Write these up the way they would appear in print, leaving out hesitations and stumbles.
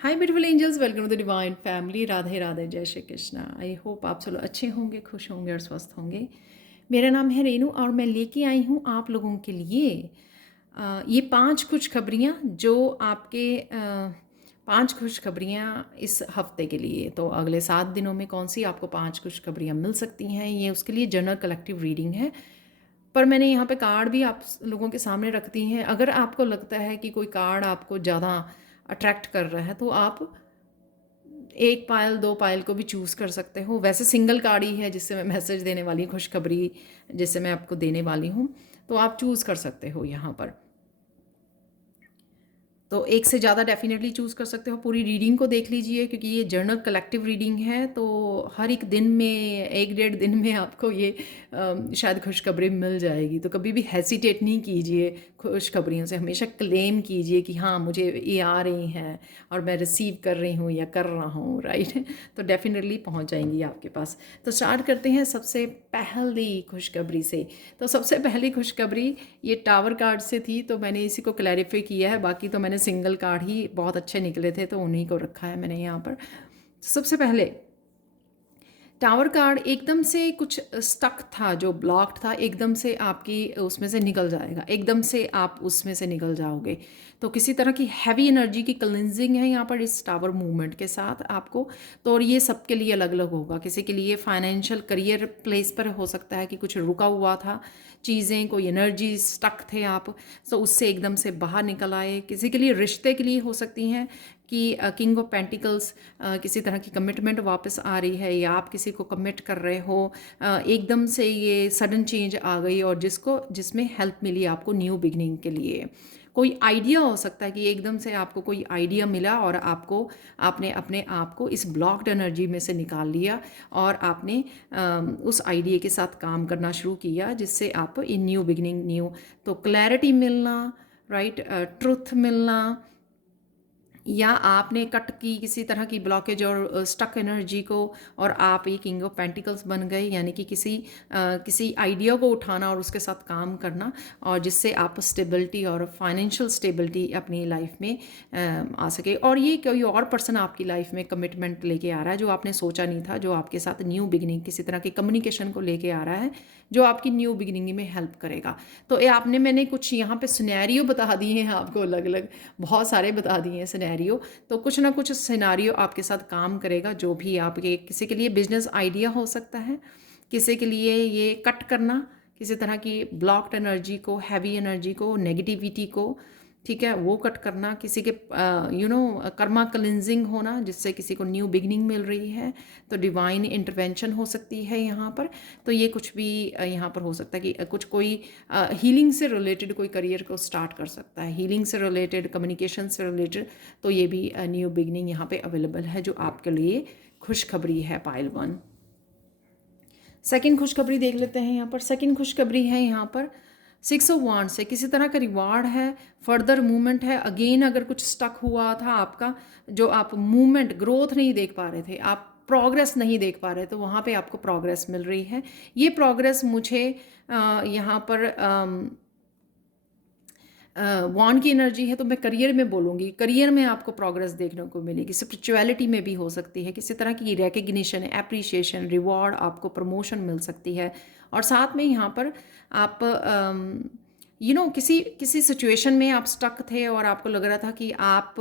Hi beautiful angels, welcome to the divine family. Radhe Radhe, जय Shri Krishna. I hope आप सब लोग अच्छे होंगे, खुश होंगे और स्वस्थ होंगे। मेरा नाम है रेनू और मैं लेके आई हूँ आप लोगों के लिए ये 5 खुशखबरियाँ जो आपके 5 खुशखबरियाँ इस हफ्ते के लिए। तो अगले 7 दिनों में कौन सी आपको 5 खुशखबरियाँ मिल सकती हैं, ये उसके लिए जनरल कलेक्टिव रीडिंग है। पर मैंने यहाँ पे कार्ड भी आप लोगों के सामने रख दी हैं। अगर आपको लगता है कि कोई कार्ड आपको ज़्यादा अट्रैक्ट कर रहा है तो आप 1 पायल 2 पायल को भी चूज़ कर सकते हो। वैसे सिंगल कार्ड ही है जिससे मैं मैसेज देने वाली हूँ, खुशखबरी जिससे मैं आपको देने वाली हूँ, तो आप चूज़ कर सकते हो यहाँ पर। तो एक से ज़्यादा डेफिनेटली चूज़ कर सकते हो। पूरी रीडिंग को देख लीजिए क्योंकि ये जर्नल कलेक्टिव रीडिंग है, तो हर एक दिन में 1 डेढ़ दिन में आपको ये शायद खुशखबरी मिल जाएगी। तो कभी भी हेसिटेट नहीं कीजिए खुशखबरियों से, हमेशा क्लेम कीजिए कि हाँ मुझे ये आ रही हैं और मैं रिसीव कर रही हूँ या कर रहा हूँ, राइट। तो डेफिनेटली पहुँच जाएंगी आपके पास। तो स्टार्ट करते हैं सबसे पहली खुशखबरी से। तो सबसे पहली खुशखबरी ये टावर कार्ड से थी, तो मैंने इसी को क्लैरिफाई किया है। बाकी तो मैंने सिंगल कार्ड ही बहुत अच्छे निकले थे तो उन्हीं को रखा है मैंने यहाँ पर। सबसे पहले टावर कार्ड एकदम से कुछ स्टक था, जो ब्लॉक्ड था, एकदम से आपकी उसमें से निकल जाएगा, एकदम से आप उसमें से निकल जाओगे। तो किसी तरह की हैवी एनर्जी की क्लिनजिंग है यहाँ पर इस टावर मूवमेंट के साथ आपको। तो और ये सबके लिए अलग अलग होगा। किसी के लिए फाइनेंशियल करियर प्लेस पर हो सकता है कि कुछ रुका हुआ था चीज़ें, कोई एनर्जी स्टक थे आप, तो उससे एकदम से बाहर निकल आए। किसी के लिए रिश्ते के लिए हो सकती हैं कि किंग ऑफ पेंटिकल्स, किसी तरह की कमिटमेंट वापस आ रही है या आप किसी को कमिट कर रहे हो, एकदम से ये सडन चेंज आ गई और जिसमें हेल्प मिली आपको न्यू बिगनिंग के लिए। कोई आइडिया हो सकता है कि एकदम से आपको कोई आइडिया मिला और आपने अपने आप को इस ब्लॉक्ड एनर्जी में से निकाल लिया और आपने उस आइडिया के साथ काम करना शुरू किया जिससे आप इन न्यू बिगनिंग, न्यू तो क्लैरिटी मिलना, राइट, ट्रुथ मिलना, या आपने कट की किसी तरह की ब्लॉकेज और स्टक एनर्जी को और आप ये किंग ऑफ पेंटिकल्स बन गए। यानी कि किसी आइडिया को उठाना और उसके साथ काम करना और जिससे आप स्टेबिलिटी और फाइनेंशियल स्टेबिलिटी अपनी लाइफ में आ सके। और ये कोई और पर्सन आपकी लाइफ में कमिटमेंट लेके आ रहा है जो आपने सोचा नहीं था, जो आपके साथ न्यू बिगिनिंग, किसी तरह की कम्युनिकेशन को लेके आ रहा है जो आपकी न्यू बिगिनिंग में हेल्प करेगा। तो ये मैंने कुछ यहाँ पे सिनेरियो बता दिए हैं आपको, अलग अलग बहुत सारे बता दिए हैं सिनेरियो। तो कुछ ना कुछ सिनेरियो आपके साथ काम करेगा। जो भी आपके, किसी के लिए बिजनेस आइडिया हो सकता है, किसी के लिए ये कट करना किसी तरह की ब्लॉक्ड एनर्जी को, हैवी एनर्जी को, नेगेटिविटी को, ठीक है, वो कट करना। किसी के कर्मा क्लिनजिंग होना जिससे किसी को न्यू बिगनिंग मिल रही है, तो डिवाइन इंटरवेंशन हो सकती है यहाँ पर। तो ये कुछ भी यहाँ पर हो सकता है कि कुछ कोई हीलिंग से रिलेटेड कोई करियर को स्टार्ट कर सकता है, हीलिंग से रिलेटेड, कम्युनिकेशन से रिलेटेड। तो ये भी न्यू बिगनिंग यहाँ पे अवेलेबल है जो आपके लिए खुशखबरी है, पाइल 1। सेकंड खुशखबरी देख लेते हैं। यहाँ पर सेकंड खुशखबरी है यहाँ पर 6 ऑफ वांड से, किसी तरह का रिवार्ड है, फर्दर मूवमेंट है। अगेन अगर कुछ स्टक हुआ था आपका, जो आप मूवमेंट, ग्रोथ नहीं देख पा रहे थे, आप प्रोग्रेस नहीं देख पा रहे, तो वहाँ पे आपको प्रोग्रेस मिल रही है। ये प्रोग्रेस मुझे यहाँ पर वान की एनर्जी है तो मैं करियर में बोलूँगी, करियर में आपको प्रोग्रेस देखने को मिलेगी। स्पिरिचुअलिटी में भी हो सकती है, किसी तरह की रिकग्निशन, एप्रिसिएशन, रिवॉर्ड, आपको प्रमोशन मिल सकती है। और साथ में यहाँ पर आप किसी किसी सिचुएशन में आप स्टक थे और आपको लग रहा था कि आप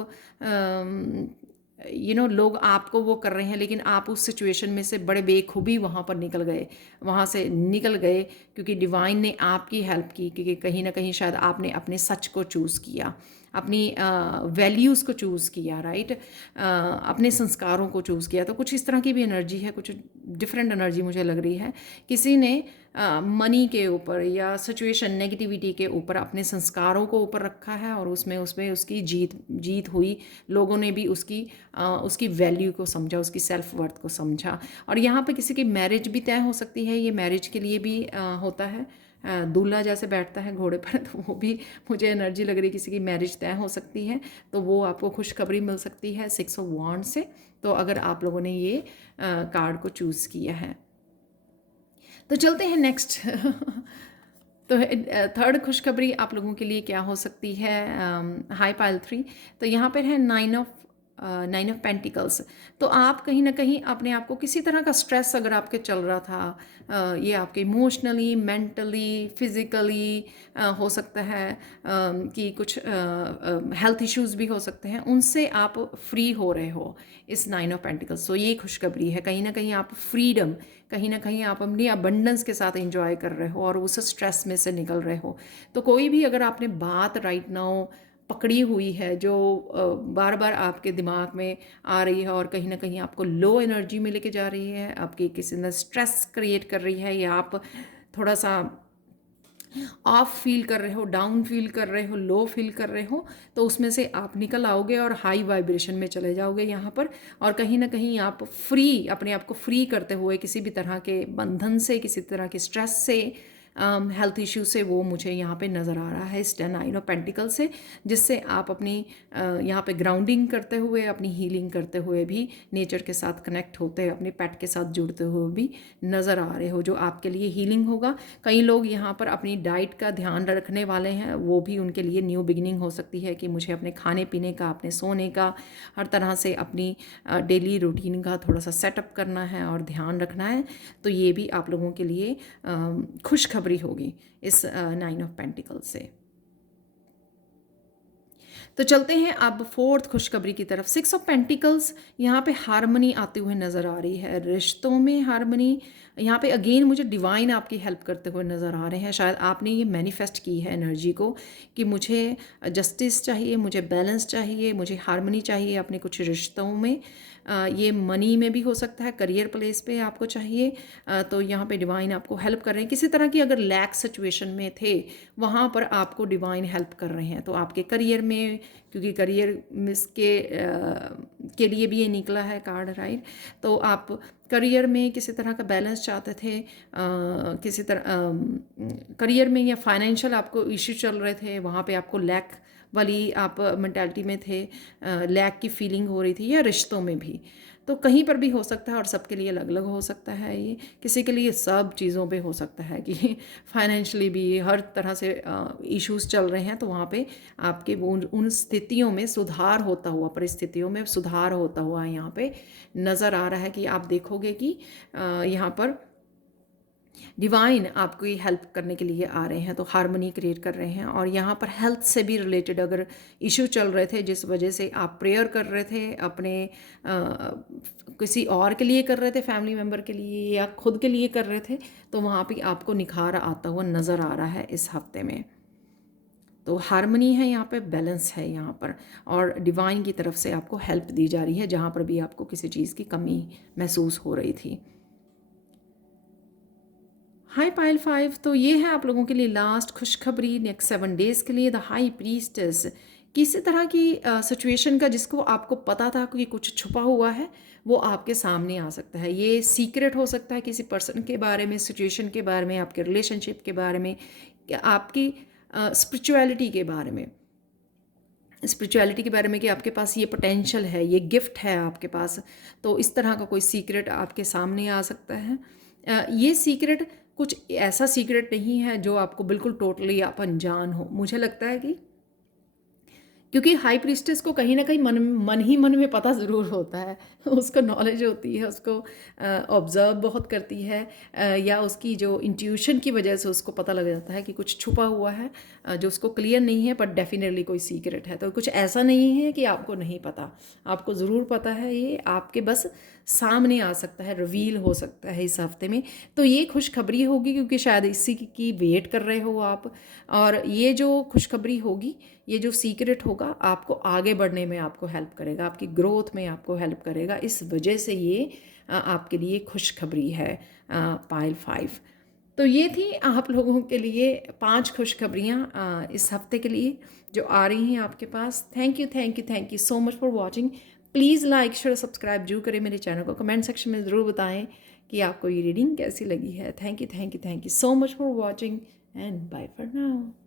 लोग आपको वो कर रहे हैं, लेकिन आप उस सिचुएशन में से बड़े बेखूबी वहाँ पर निकल गए, वहाँ से निकल गए क्योंकि डिवाइन ने आपकी हेल्प की, क्योंकि कहीं ना कहीं शायद आपने अपने सच को चूज़ किया, अपनी वैल्यूज़ को चूज़ किया, राइट, अपने संस्कारों को चूज़ किया। तो कुछ इस तरह की भी एनर्जी है, कुछ डिफरेंट एनर्जी मुझे लग रही है। किसी ने मनी के ऊपर या सिचुएशन, नेगेटिविटी के ऊपर अपने संस्कारों को ऊपर रखा है और उसमें उसमें उसकी जीत हुई। लोगों ने भी उसकी वैल्यू को समझा, उसकी सेल्फ वर्थ को समझा। और यहाँ पे किसी की मैरिज भी तय हो सकती है। ये मैरिज के लिए भी होता है, दूल्हा जैसे बैठता है घोड़े पर, तो वो भी मुझे एनर्जी लग रही है, किसी की मैरिज तय हो सकती है। तो वो आपको खुशखबरी मिल सकती है 6 ऑफ वांड से। तो अगर आप लोगों ने ये कार्ड को चूज़ किया है तो चलते हैं नेक्स्ट। तो थर्ड खुशखबरी आप लोगों के लिए क्या हो सकती है? High pile 3। तो यहाँ पर है 9 ऑफ नाइन ऑफ पेंटिकल्स, तो आप कहीं ना कहीं अपने आप को किसी तरह का स्ट्रेस अगर आपके चल रहा था, ये आपके इमोशनली, मेंटली, फिज़िकली हो सकता है, कि कुछ हेल्थ इश्यूज भी हो सकते हैं, उनसे आप फ्री हो रहे हो इस नाइन ऑफ पेंटिकल्स। तो ये खुशखबरी है, कहीं ना कहीं आप फ्रीडम, कहीं ना कहीं आप अपनी अबंडेंस के साथ एंजॉय कर रहे हो और उस स्ट्रेस में से निकल रहे हो। तो कोई भी अगर आपने बात राइट नाउ पकड़ी हुई है जो बार बार आपके दिमाग में आ रही है और कहीं ना कहीं आपको लो एनर्जी में लेके जा रही है, आपके किसी ने स्ट्रेस क्रिएट कर रही है, या आप थोड़ा सा ऑफ फील कर रहे हो, डाउन फील कर रहे हो, लो फील कर रहे हो, तो उसमें से आप निकल आओगे और हाई वाइब्रेशन में चले जाओगे यहाँ पर। और कहीं ना कहीं आप फ्री, अपने आप को फ्री करते हुए किसी भी तरह के बंधन से, किसी तरह के स्ट्रेस से, हेल्थ इश्यू से, वो मुझे यहाँ पे नज़र आ रहा है इस नाइन ऑफ पेंटिकल से, जिससे आप अपनी यहाँ पे ग्राउंडिंग करते हुए, अपनी हीलिंग करते हुए भी, नेचर के साथ कनेक्ट होते, अपने पेट के साथ जुड़ते हुए भी नज़र आ रहे हो, जो आपके लिए हीलिंग होगा। कई लोग यहाँ पर अपनी डाइट का ध्यान रखने वाले हैं, वो भी उनके लिए न्यू बिगिनिंग हो सकती है कि मुझे अपने खाने पीने का, अपने सोने का, हर तरह से अपनी डेली रूटीन का थोड़ा सा सेटअप करना है और ध्यान रखना है। तो ये भी आप लोगों के लिए खुशखबरी होगी इस नाइन ऑफ पेंटिकल से। तो चलते हैं अब फोर्थ खुशखबरी की तरफ। सिक्स ऑफ पेंटिकल्स, यहाँ पे हारमनी आते हुए नज़र आ रही है, रिश्तों में हारमनी। यहाँ पे अगेन मुझे डिवाइन आपकी हेल्प करते हुए नज़र आ रहे हैं। शायद आपने ये मैनिफेस्ट की है एनर्जी को कि मुझे जस्टिस चाहिए, मुझे बैलेंस चाहिए, मुझे हारमनी चाहिए अपने कुछ रिश्तों में। ये मनी में भी हो सकता है, करियर प्लेस पे आपको चाहिए। तो यहाँ पे डिवाइन आपको हेल्प कर रहे हैं। किसी तरह की अगर लैक सिचुएशन में थे, वहाँ पर आपको डिवाइन हेल्प कर रहे हैं। तो आपके करियर में, क्योंकि करियर मिस के लिए भी ये निकला है कार्ड, राइट। तो आप करियर में किसी तरह का बैलेंस चाहते थे, किसी तरह करियर में या फाइनेंशियल आपको इश्यू चल रहे थे, वहाँ पे आपको लैक वाली आप मेंटालिटी में थे, लैक की फीलिंग हो रही थी, या रिश्तों में भी। तो कहीं पर भी हो सकता है और सबके लिए अलग अलग हो सकता है। ये किसी के लिए सब चीज़ों पे हो सकता है कि फाइनेंशियली भी हर तरह से इश्यूज चल रहे हैं, तो वहाँ पे आपके वो उन स्थितियों में सुधार होता हुआ, परिस्थितियों में सुधार होता हुआ यहाँ पे नज़र आ रहा है कि आप देखोगे कि यहाँ पर डिवाइन आपकी हेल्प करने के लिए आ रहे हैं, तो हार्मनी क्रिएट कर रहे हैं। और यहाँ पर हेल्थ से भी रिलेटेड अगर इशू चल रहे थे, जिस वजह से आप प्रेयर कर रहे थे अपने किसी और के लिए कर रहे थे, फैमिली मेम्बर के लिए या खुद के लिए कर रहे थे, तो वहाँ पे आपको निखार आता हुआ नज़र आ रहा है इस हफ्ते में। तो हार्मनी है यहाँ पे, बैलेंस है यहाँ पर, और डिवाइन की तरफ से आपको हेल्प दी जा रही है जहाँ पर भी आपको किसी चीज़ की कमी महसूस हो रही थी। हाई पाइल 5, तो ये है आप लोगों के लिए लास्ट खुशखबरी नेक्स्ट 7 डेज़ के लिए। द हाई प्रीस्टेस, किसी तरह की सिचुएशन का जिसको आपको पता था कि कुछ छुपा हुआ है, वो आपके सामने आ सकता है। ये सीक्रेट हो सकता है किसी पर्सन के बारे में, सिचुएशन के बारे में, आपके रिलेशनशिप के बारे में, आपकी स्पिरिचुअलिटी के बारे में, स्पिरिचुअलिटी के बारे में कि आपके पास ये पोटेंशियल है, ये गिफ्ट है आपके पास। तो इस तरह का कोई सीक्रेट आपके सामने आ सकता है। ये सीक्रेट कुछ ऐसा सीक्रेट नहीं है जो आपको बिल्कुल टोटली आप अनजान हो। मुझे लगता है कि क्योंकि हाई प्रीस्टेस को कहीं ना कहीं मन ही मन में पता ज़रूर होता है, उसको नॉलेज होती है, उसको ऑब्ज़र्व बहुत करती है, या उसकी जो इंट्यूशन की वजह से उसको पता लग जाता है कि कुछ छुपा हुआ है जो उसको क्लियर नहीं है, बट डेफिनेटली कोई सीक्रेट है। तो कुछ ऐसा नहीं है कि आपको नहीं पता, आपको ज़रूर पता है। ये आपके बस सामने आ सकता है, रिवील हो सकता है इस हफ्ते में। तो ये खुशखबरी होगी क्योंकि शायद इसी की वेट कर रहे हो आप, और ये जो खुशखबरी होगी, ये जो सीक्रेट होगा, आपको आगे बढ़ने में आपको हेल्प करेगा, आपकी ग्रोथ में आपको हेल्प करेगा। इस वजह से ये आपके लिए खुशखबरी है पाइल 5। तो ये थी आप लोगों के लिए 5 खुशखबरियाँ इस हफ्ते के लिए जो आ रही हैं आपके पास। Thank you, thank you, thank you so much for watching. Please like, share, subscribe जरूर करें मेरे चैनल को। कमेंट सेक्शन में ज़रूर बताएं कि आपको ये रीडिंग कैसी लगी है। Thank you, thank you, thank you so much for watching and bye for now.